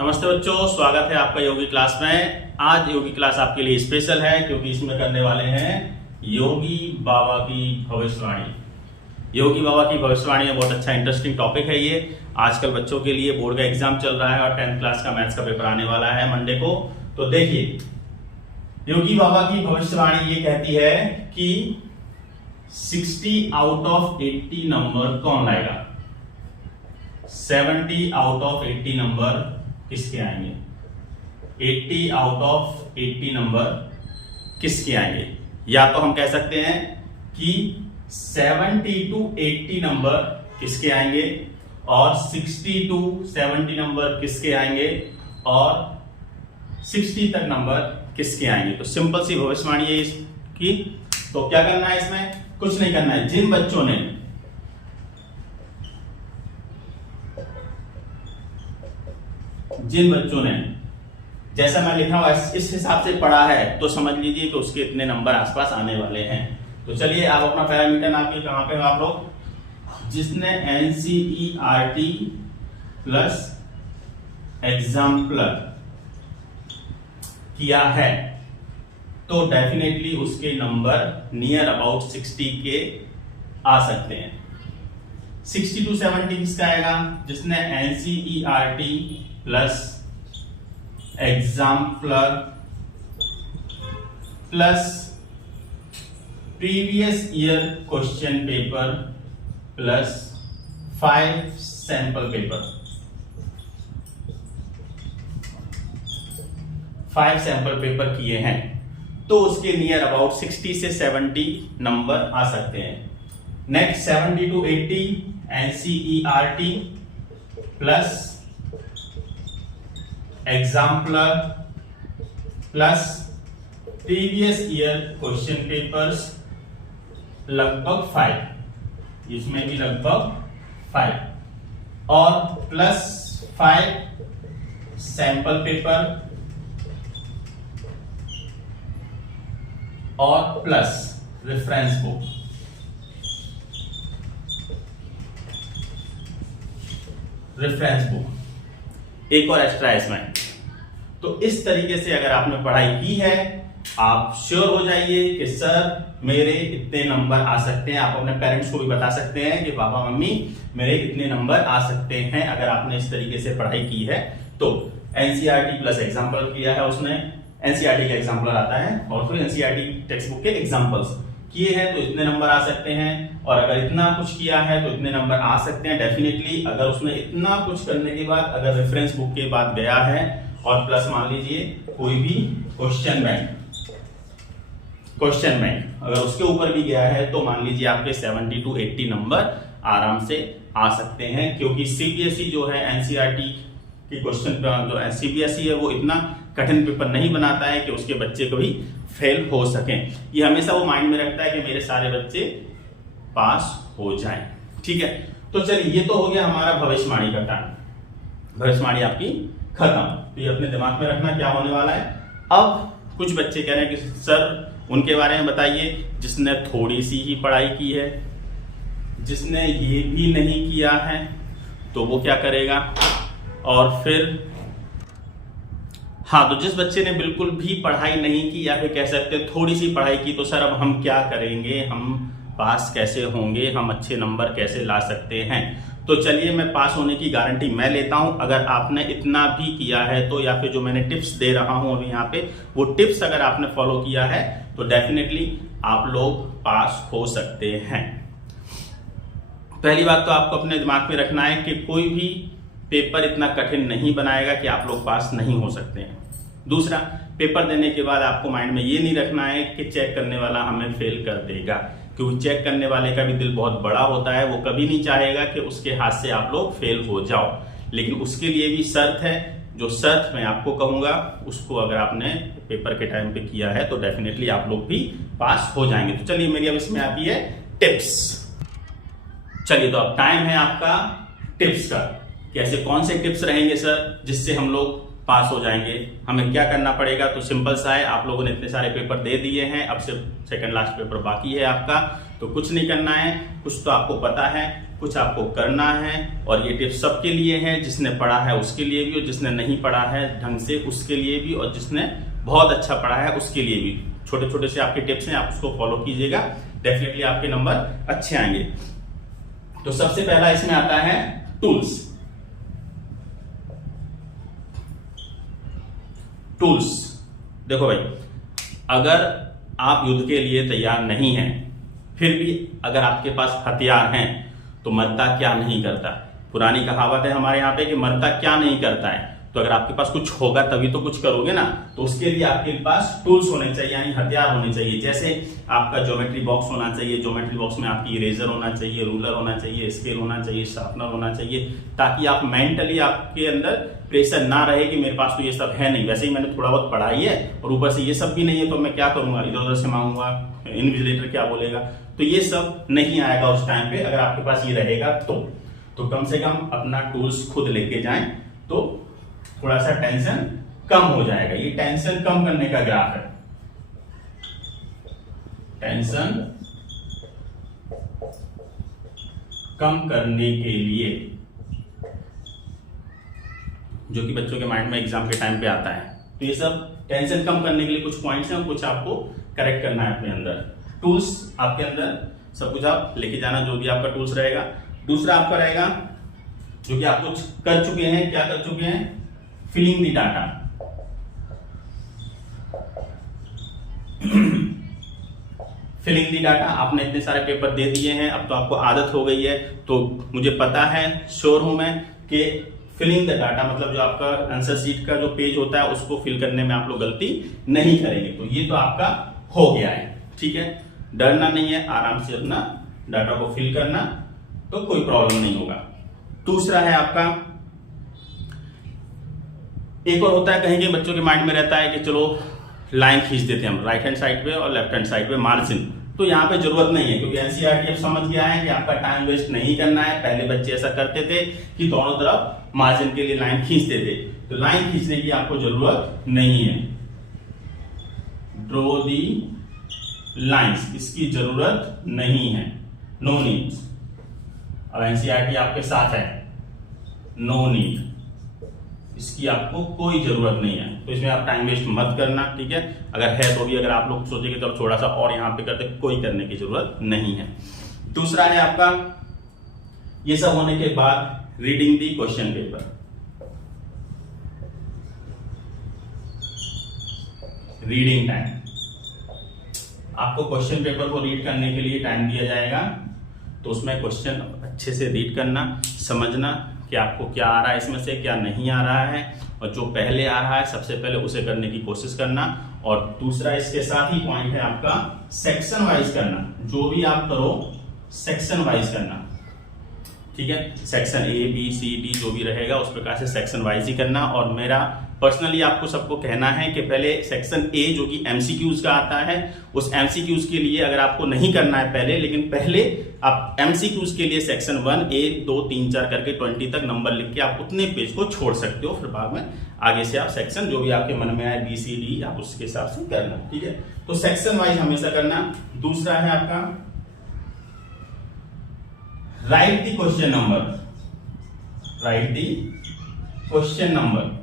नमस्ते बच्चों, स्वागत है आपका योगी क्लास में। आज योगी क्लास आपके लिए स्पेशल है क्योंकि इसमें करने वाले हैं योगी बाबा की भविष्यवाणी। योगी बाबा की भविष्यवाणी बहुत अच्छा इंटरेस्टिंग टॉपिक है ये। आजकल बच्चों के लिए बोर्ड का एग्जाम चल रहा है और 10th क्लास का मैथ्स का पेपर आने वाला है मंडे को। तो देखिए, योगी बाबा की भविष्यवाणी ये कहती है कि 60 आउट ऑफ 80 नंबर कौन लाएगा। 70 आउट ऑफ 80 नंबर किसके आएंगे। 80 आउट ऑफ 80 नंबर किसके आएंगे। या तो हम कह सकते हैं कि 70 to 80 नंबर किसके आएंगे और 60 to 70 नंबर किसके आएंगे और 60 तक नंबर किसके आएंगे। तो सिंपल सी भविष्यवाणी है इसकी। तो क्या करना है, इसमें कुछ नहीं करना है। जिन बच्चों ने जैसा मैं लिखा हुआ इस हिसाब से पढ़ा है तो समझ लीजिए कि उसके इतने नंबर आसपास आने वाले हैं। तो चलिए, आप अपना पैरामीटर नापिए। कहां पे हो आप लोग। जिसने NCERT प्लस एग्जाम्पलर किया है तो डेफिनेटली उसके नंबर नियर अबाउट 60 के आ सकते हैं। 60 to 70 किसका आएगा। जिसने NCERT plus exemplar plus previous year question paper plus 5 sample paper, 5 sample paper किए हैं तो उसके नियर अबाउट 60 से 70 नंबर आ सकते हैं। Next 70 to 80 NCERT plus exemplar plus previous year question papers लगभग 5, इसमें भी लगभग 5 और प्लस 5 सैंपल पेपर और प्लस रेफरेंस बुक। एक और एक्स्ट्रा इसमें। तो इस तरीके से अगर आपने पढ़ाई की है, आप श्योर हो जाइए कि सर मेरे इतने नंबर आ सकते हैं। आप अपने पेरेंट्स को भी बता सकते हैं कि पापा मम्मी मेरे इतने नंबर आ सकते हैं। अगर आपने इस तरीके से पढ़ाई की है तो NCERT प्लस एग्जाम्पल किया है, उसने NCERT का एग्जाम्पल आता है और फिर NCERT टेक्स्ट बुक के एग्जाम्पल्स किए हैं तो इतने नंबर आ सकते हैं। और अगर इतना कुछ किया है तो इतने नंबर आ सकते हैं डेफिनेटली। अगर उसने इतना कुछ करने के बाद अगर रेफरेंस बुक के बाद गया है और प्लस मान लीजिए कोई भी क्वेश्चन बैंक अगर उसके ऊपर भी गया है तो मान लीजिए आपके 70 to 80 नंबर आराम से आ सकते हैं। क्योंकि CBSE जो है NCERT की क्वेश्चन जो CBSE है वो इतना कठिन पेपर नहीं बनाता है कि उसके बच्चे कभी फेल हो सकें। ये हमेशा वो माइंड में रखता है कि मेरे सारे बच्चे पास हो जाएं। ठीक है, तो चलिए, ये तो हो गया हमारा भविष्यवाणी का टाइम। भविष्यवाणी आपकी खत्म। तो ये अपने दिमाग में रखना क्या होने वाला है। अब कुछ बच्चे कह रहे हैं कि सर उनके बारे में बताइए जिसने थोड़ी सी ही पढ़ाई की है, जिसने ये भी नहीं किया है तो वो क्या करेगा। और फिर हाँ, तो जिस बच्चे ने बिल्कुल भी पढ़ाई नहीं की या फिर कह सकते हैं थोड़ी सी पढ़ाई की, तो सर अब हम क्या करेंगे, हम पास कैसे होंगे, हम अच्छे नंबर कैसे ला सकते हैं। तो चलिए, मैं पास होने की गारंटी मैं लेता हूं। अगर आपने इतना भी किया है तो या फिर जो मैंने टिप्स दे रहा हूं अभी यहाँ पे, वो टिप्स अगर आपने फॉलो किया है तो डेफिनेटली आप लोग पास हो सकते हैं। पहली बात तो आपको अपने दिमाग में रखना है कि कोई भी पेपर इतना कठिन नहीं बनाएगा कि आप लोग पास नहीं हो सकते हैं। दूसरा, पेपर देने के बाद आपको माइंड में ये नहीं रखना है कि चेक करने वाला हमें फेल कर देगा, क्योंकि चेक करने वाले का भी दिल बहुत बड़ा होता है। वो कभी नहीं चाहेगा कि उसके हाथ से आप लोग फेल हो जाओ। लेकिन उसके लिए भी शर्त है, जो शर्त मैं आपको कहूंगा उसको अगर आपने पेपर के टाइम पे किया है तो डेफिनेटली आप लोग भी पास हो जाएंगे। तो चलिए, मेरी अब इसमें आती है टिप्स। चलिए, तो अब टाइम है आपका टिप्स का। कैसे, कौन से टिप्स रहेंगे सर जिससे हम लोग पास हो जाएंगे। हमें क्या करना पड़ेगा, तो सिंपल सा है, आप लोगों ने इतने सारे पेपर दे दिए हैं, अब सिर्फ सेकंड लास्ट पेपर बाकी है आपका, तो कुछ नहीं करना है। कुछ तो आपको पता है कुछ आपको करना है। और ये टिप्स सबके लिए है, जिसने पढ़ा है उसके लिए भी, और जिसने नहीं पढ़ा है ढंग से उसके लिए भी, और जिसने बहुत अच्छा पढ़ा है उसके लिए भी। छोटे छोटे से आपके टिप्स हैं, आप उसको फॉलो कीजिएगा, डेफिनेटली आपके नंबर अच्छे आएंगे। तो सबसे पहला इसमें आता है टूल्स। टूल्स देखो भाई, अगर आप युद्ध के लिए तैयार नहीं हैं, फिर भी अगर आपके पास हथियार हैं तो मरता क्या नहीं करता। पुरानी कहावत है हमारे यहाँ पे कि मरता क्या नहीं करता है। तो अगर आपके पास कुछ होगा तभी तो कुछ करोगे ना। तो उसके लिए आपके पास टूल्स होने चाहिए, यानी हथियार होने चाहिए। जैसे आपका ज्योमेट्री बॉक्स होना चाहिए, ज्योमेट्री बॉक्स में आपकी इरेजर होना चाहिए, रूलर होना चाहिए, स्केल होना चाहिए, शार्पनर होना चाहिए, ताकि आप मेंटली आपके अंदर प्रेशर ना रहे कि मेरे पास तो ये सब है नहीं। वैसे ही मैंने थोड़ा बहुत पढ़ाई है और ऊपर से ये सब भी नहीं है, तो मैं क्या करूंगा, इधर उधर से मांगूंगा, इन्विजिलेटर क्या बोलेगा। तो ये सब नहीं आएगा उस टाइम पे, अगर आपके पास ये रहेगा तो कम से कम अपना टूल्स खुद लेके जाएं, तो थोड़ा सा टेंशन कम हो जाएगा। ये टेंशन कम करने का ग्राफ है। टेंशन कम करने के लिए, जो कि बच्चों के माइंड में एग्जाम के टाइम पे आता है। तो ये सब टेंशन कम करने के लिए कुछ पॉइंट्स हैं, कुछ आपको करेक्ट करना है अपने अंदर। टूल्स आपके अंदर सब कुछ आप लेके जाना, जो भी आपका टूल्स रहेगा। दूसरा आपका रहेगा, जो कि आप कुछ कर चुके हैं, क्या कर चुके हैं, filling the data. Filling the data, आपने इतने सारे पेपर दे दिए हैं, अब तो आपको आदत हो गई है। तो मुझे पता है, श्योर हूं मैं कि फिलिंग द डाटा मतलब जो आपका आंसर शीट का जो पेज होता है उसको फिल करने में आप लोग गलती नहीं करेंगे। तो ये तो आपका हो गया है, ठीक है। डरना नहीं है, आराम से अपना डाटा को फिल करना, तो कोई प्रॉब्लम नहीं होगा। दूसरा है आपका, एक और होता है, कहीं कहीं बच्चों के माइंड में रहता है कि चलो लाइन खींच देते हैं हम राइट हैंड साइड पे और लेफ्ट हैंड साइड पे मार्जिन। तो यहाँ पे जरूरत नहीं है, क्योंकि एनसीईआरटी अब समझ गया है कि आपका टाइम वेस्ट नहीं करना है। पहले बच्चे ऐसा करते थे कि दोनों तरफ मार्जिन के लिए लाइन खींचते थे, तो लाइन खींचने की आपको जरूरत नहीं है। ड्रॉ दी लाइंस, इसकी जरूरत नहीं है, नो नीड। अब एनसीईआरटी आपके साथ है, नो नीड, इसकी आपको कोई जरूरत नहीं है। तो इसमें आप टाइम वेस्ट मत करना, ठीक है। अगर है तो भी, अगर आप लोग सोचेंगे तो थोड़ा सा और यहां पे करते, कोई करने की जरूरत नहीं है। दूसरा है आपका, ये सब होने के बाद reading the question paper. Reading time, आपको क्वेश्चन पेपर को रीड करने के लिए टाइम दिया जाएगा। तो उसमें क्वेश्चन अच्छे से रीड करना, समझना कि आपको क्या आ रहा है इसमें से, क्या नहीं आ रहा है, और जो पहले आ रहा है सबसे पहले उसे करने की कोशिश करना। और दूसरा इसके साथ ही पॉइंट है आपका सेक्शन वाइज करना। जो भी आप करो सेक्शन वाइज करना, ठीक है। Section A B C D जो भी रहेगा उस प्रकार से सेक्शन वाइज ही करना। और मेरा पर्सनली आपको सबको कहना है कि पहले सेक्शन ए जो कि एमसीक्यूज का आता है, उस एमसीक्यूज के लिए अगर आपको नहीं करना है पहले, लेकिन पहले आप एमसीक्यूज के लिए सेक्शन 1 1 2 3 4 करके 20 तक नंबर लिख के आप उतने पेज को छोड़ सकते हो। फिर बाद में आगे से आप सेक्शन जो भी आपके मन में आए, बी सी डी, आप उसके हिसाब से करना, ठीक है। तो सेक्शन वाइज हमेशा करना। दूसरा है आपका right the question number. Right the question number.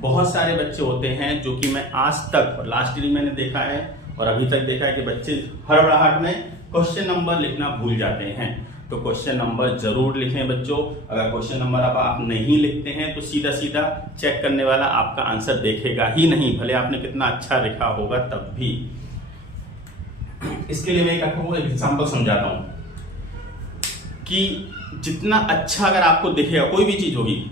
बहुत सारे बच्चे होते हैं जो कि मैं आज तक और लास्ट ईयर मैंने देखा है और अभी तक देखा है कि बच्चे हड़बड़ाहट में क्वेश्चन नंबर लिखना भूल जाते हैं। तो क्वेश्चन नंबर जरूर लिखें बच्चों। अगर क्वेश्चन नंबर अब आप नहीं लिखते हैं तो सीधा सीधा चेक करने वाला आपका आंसर देखेगा ही नहीं, भले आपने कितना अच्छा लिखा होगा तब भी। इसके लिए मैं आपको एक एग्जांपल समझाता हूं कि जितना अच्छा अगर आपको दिखेगा कोई भी चीज होगी,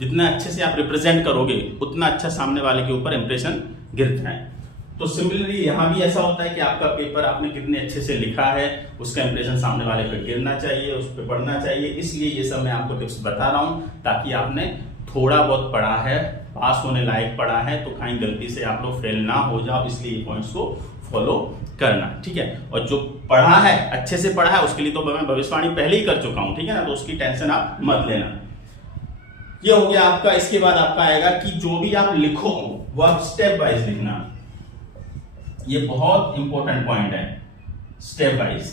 जितना अच्छे से आप रिप्रेजेंट करोगे उतना अच्छा सामने वाले के ऊपर इंप्रेशन गिरता है। तो सिमिलरली यहां भी ऐसा होता है कि आपका पेपर आपने कितने अच्छे से लिखा है उसका इंप्रेशन सामने वाले पे गिरना चाहिए, उस पर पढ़ना चाहिए। इसलिए ये सब मैं आपको टिप्स बता रहा हूं ताकि आपने थोड़ा बहुत पढ़ा है, पास होने लायक पढ़ा है, तो कहीं गलती से आप लोग फेल ना हो जाओ, इसलिए ये पॉइंट्स को फॉलो करना, ठीक है। और जो पढ़ा है अच्छे से पढ़ा है उसके लिए तो मैं भविष्यवाणी पहले ही कर चुका हूं, ठीक है ना, तो उसकी टेंशन आप मत लेना। ये हो गया आपका। इसके बाद आपका आएगा कि जो भी आप लिखो वो आप स्टेप वाइज लिखना। ये बहुत इंपॉर्टेंट पॉइंट है, स्टेप वाइज।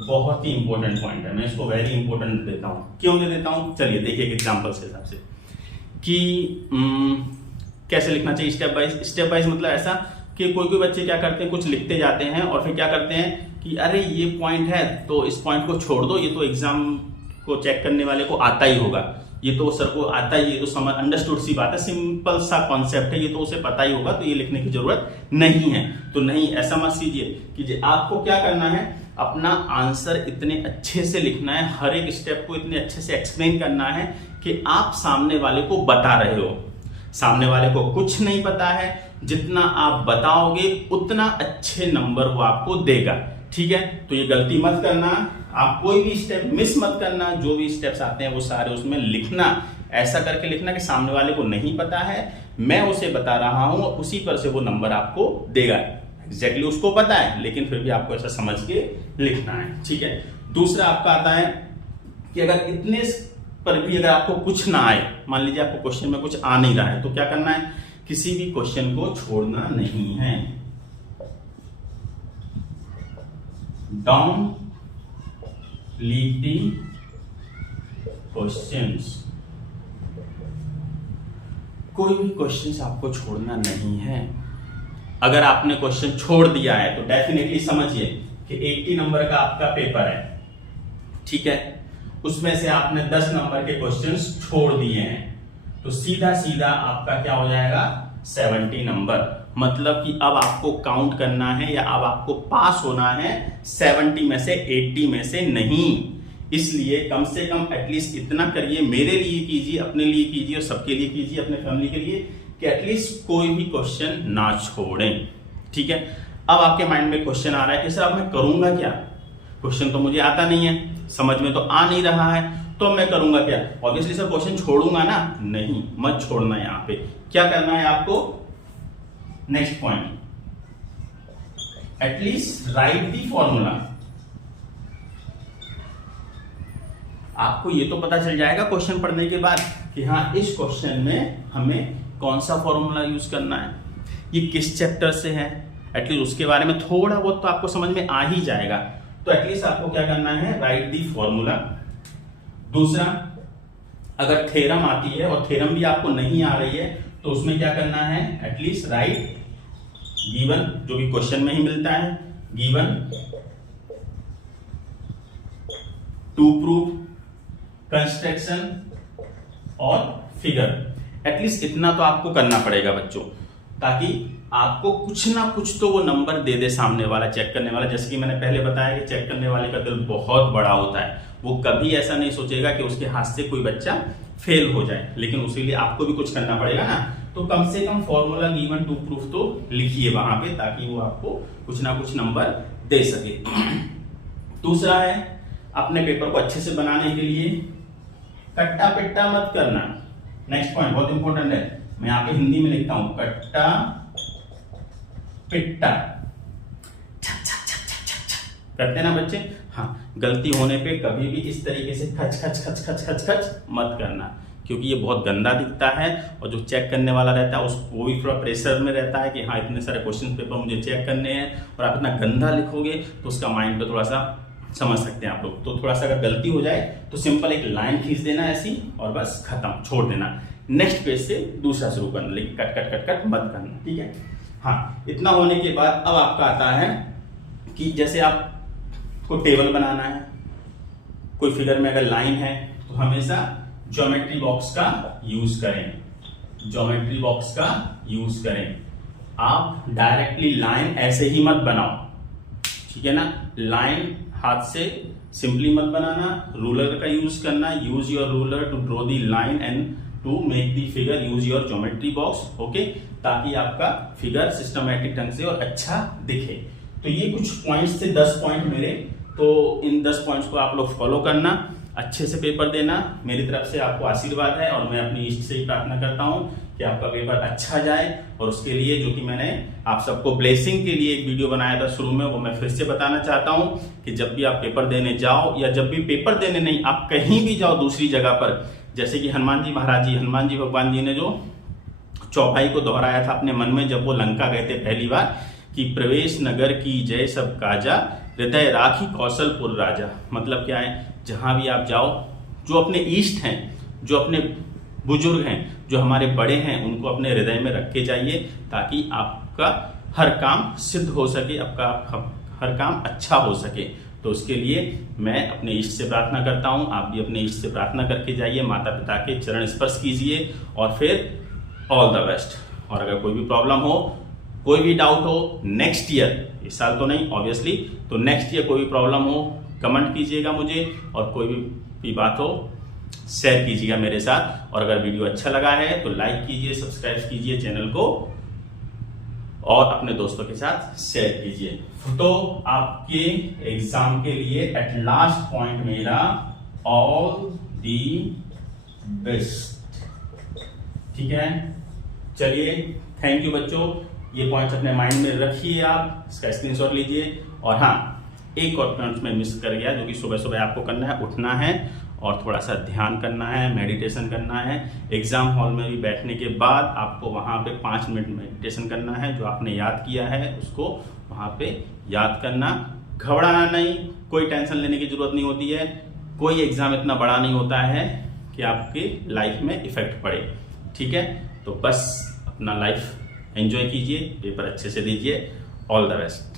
बहुत ही इंपॉर्टेंट पॉइंट है, मैं इसको वेरी इंपॉर्टेंट देता हूं। क्यों दे देता हूं, चलिए देखिए एक एग्जांपल के हिसाब से कि कैसे लिखना चाहिए स्टेप बाइज। स्टेप बाइज मतलब ऐसा कि कोई कोई बच्चे क्या करते हैं, कुछ लिखते जाते हैं और फिर क्या करते हैं कि अरे ये पॉइंट है तो इस पॉइंट को छोड़ दो, ये तो एग्जाम को चेक करने वाले को आता ही होगा, ये तो सर को आता ही, ये तो समझ अंडरस्टूड सी बात है, सिंपल सा कॉन्सेप्ट है, ये तो उसे पता ही होगा, तो ये लिखने की जरूरत नहीं है। तो नहीं, ऐसा मत कीजिए कि आपको क्या करना है, अपना आंसर इतने अच्छे से लिखना है, हर एक स्टेप को इतने अच्छे से एक्सप्लेन करना है कि आप सामने वाले को बता रहे हो। सामने वाले को कुछ नहीं पता है, जितना आप बताओगे उतना अच्छे नंबर वो आपको देगा। ठीक है, तो ये गलती मत करना, आप कोई भी स्टेप मिस मत करना, जो भी स्टेप्स आते हैं वो सारे उसमें लिखना, ऐसा करके लिखना कि सामने वाले को नहीं पता है, मैं उसे बता रहा हूं, उसी पर से वो नंबर आपको देगा। एग्जैक्टली उसको पता है, लेकिन फिर भी आपको ऐसा समझ के लिखना है। ठीक है, दूसरा आपका आता है कि अगर इतने पर भी अगर आपको कुछ ना आए, मान लीजिए आपको क्वेश्चन में कुछ आ नहीं रहा है, तो क्या करना है, किसी भी क्वेश्चन को छोड़ना नहीं है। डोंट लीव दी क्वेश्चंस, कोई भी क्वेश्चंस आपको छोड़ना नहीं है। अगर आपने क्वेश्चन छोड़ दिया है तो डेफिनेटली समझिए कि 80 नंबर का आपका पेपर है, ठीक है, उसमें से आपने 10 नंबर के क्वेश्चंस छोड़ दिए हैं, तो सीधा सीधा आपका क्या हो जाएगा, 70 नंबर। मतलब कि अब आपको काउंट करना है या अब आपको पास होना है 70 में से, 80 में से नहीं। इसलिए कम से कम एटलीस्ट इतना करिए, मेरे लिए कीजिए, अपने लिए कीजिए और सबके लिए कीजिए, अपने फैमिली के लिए, कि एटलीस्ट कोई भी क्वेश्चन ना छोड़ें। ठीक है, अब आपके माइंड में क्वेश्चन आ रहा है कि सर अब मैं करूंगा क्या, क्वेश्चन तो मुझे आता नहीं है, समझ में तो आ नहीं रहा है, तो मैं करूंगा क्या। ऑब्वियसली सर क्वेश्चन छोड़ूंगा ना, नहीं, मत छोड़ना। यहां पे क्या करना है आपको, next point, at least right the formula. आपको ये तो पता चल जाएगा क्वेश्चन पढ़ने के बाद कि हाँ इस क्वेश्चन में हमें कौन सा फॉर्मूला यूज करना है, ये किस चैप्टर से है, एटलीस्ट उसके बारे में थोड़ा बहुत तो आपको समझ में आ ही जाएगा। तो एटलीस्ट आपको क्या करना है, राइट दी फॉर्मूला। दूसरा, अगर थ्योरम आती है और थ्योरम भी आपको नहीं आ रही है तो उसमें क्या करना है, एटलीस्ट राइट गिवन, जो भी क्वेश्चन में ही मिलता है, गिवन टू प्रूव, कंस्ट्रक्शन और फिगर। एटलीस्ट इतना तो आपको करना पड़ेगा बच्चों, ताकि आपको कुछ ना कुछ तो वो नंबर दे दे सामने वाला, चेक करने वाला। जैसे कि मैंने पहले बताया कि चेक करने वाले का दिल बहुत बड़ा होता है, वो कभी ऐसा नहीं सोचेगा कि उसके हाथ से कोई बच्चा फेल हो जाए, लेकिन उसी लिए आपको भी कुछ करना पड़ेगा ना। तो कम से कम फॉर्मूला गिवन टू प्रूफ तो लिखिए वहां पे, ताकि वो आपको कुछ ना कुछ नंबर दे सके। दूसरा है, अपने पेपर को अच्छे से बनाने के लिए कट्टा पिट्टा मत करना। नेक्स्ट पॉइंट बहुत इंपॉर्टेंट है, मैं यहाँ पे हिंदी में लिखता हूं, कट्टा पिट्टा करते ना बच्चे। हाँ, गलती होने पे कभी भी इस तरीके से खच खच खच खच खच खच मत करना, क्योंकि ये बहुत गंदा दिखता है और जो चेक करने वाला रहता है उसको भी थोड़ा प्रेशर में रहता है कि हाँ इतने सारे क्वेश्चन पेपर मुझे चेक करने हैं, और आप इतना गंदा लिखोगे तो उसका माइंड पे थोड़ा सा, समझ सकते हैं आप लोग। तो थोड़ा सा अगर गलती हो जाए तो सिंपल एक लाइन खींच देना ऐसी और बस खत्म, छोड़ देना, नेक्स्ट पेज से दूसरा शुरू करना, लेकिन कट कट कट कट मत करना। ठीक है, हाँ, इतना होने के बाद अब आपका आता है कि जैसे आप को टेबल बनाना है, कोई फिगर में अगर लाइन है तो हमेशा ज्योमेट्री बॉक्स का यूज करें, ज्योमेट्री बॉक्स का यूज करें। आप डायरेक्टली लाइन ऐसे ही मत बनाओ, ठीक है ना, लाइन हाथ से सिंपली मत बनाना, रूलर का यूज करना, use your ruler to draw the line and to make the figure, use your geometry box, okay, ताकि आपका फिगर सिस्टमैटिक ढंग से और अच्छा दिखे। तो ये कुछ पॉइंट्स थे, 10 पॉइंट मेरे, तो इन 10 पॉइंट्स को आप लोग फॉलो करना, अच्छे से पेपर देना। मेरी तरफ से आपको आशीर्वाद है और मैं अपनी इष्ट से ही प्रार्थना करता हूं कि आपका पेपर अच्छा जाए, और उसके लिए जो कि मैंने आप सबको ब्लेसिंग के लिए एक वीडियो बनाया था शुरू में, वो मैं फिर से बताना चाहता हूं कि जब भी आप पेपर देने जाओ, या जब भी पेपर देने नहीं, आप कहीं भी जाओ दूसरी जगह पर, जैसे कि हनुमान जी महाराज जी, हनुमान जी भगवान जी ने जो चौपाई को दोहराया था अपने मन में जब वो लंका गए थे पहली बार, कि प्रवेश नगर की जय सब काजा, हृदय राखी कौशलपुर राजा, मतलब क्या है, जहां भी आप जाओ, जो अपने इष्ट हैं, जो अपने बुजुर्ग हैं, जो हमारे बड़े हैं, उनको अपने हृदय में रख के जाइए, ताकि आपका हर काम सिद्ध हो सके, आपका हर काम अच्छा हो सके। तो उसके लिए मैं अपने इष्ट से प्रार्थना करता हूं, आप भी अपने इष्ट से प्रार्थना करके जाइए, माता पिता के चरण स्पर्श कीजिए और फिर ऑल द बेस्ट। और अगर कोई भी प्रॉब्लम हो, कोई भी डाउट हो, नेक्स्ट ईयर, इस साल तो नहीं ऑब्वियसली, तो नेक्स्ट ईयर कोई भी प्रॉब्लम हो कमेंट कीजिएगा मुझे, और कोई भी बात हो शेयर कीजिएगा मेरे साथ। और अगर वीडियो अच्छा लगा है तो लाइक कीजिए, सब्सक्राइब कीजिए चैनल को और अपने दोस्तों के साथ शेयर कीजिए। तो आपके एग्जाम के लिए एट लास्ट पॉइंट मेरा ऑल दी बेस्ट। ठीक है, चलिए थैंक यू बच्चों, ये पॉइंट्स अपने माइंड में रखिए, आप इसका स्क्रीनशॉट लीजिए। और हाँ, एक और पॉइंट में मिस कर गया, जो कि सुबह सुबह आपको करना है, उठना है और थोड़ा सा ध्यान करना है, मेडिटेशन करना है। एग्जाम हॉल में भी बैठने के बाद आपको वहाँ पे 5 मिनट मेडिटेशन करना है, जो आपने याद किया है उसको वहाँ पे याद करना। घबराना नहीं, कोई टेंशन लेने की जरूरत नहीं होती है, कोई एग्जाम इतना बड़ा नहीं होता है कि आपकी लाइफ में इफेक्ट पड़े। ठीक है, तो बस अपना लाइफ एंजॉय कीजिए, पेपर अच्छे से दीजिए। All the best.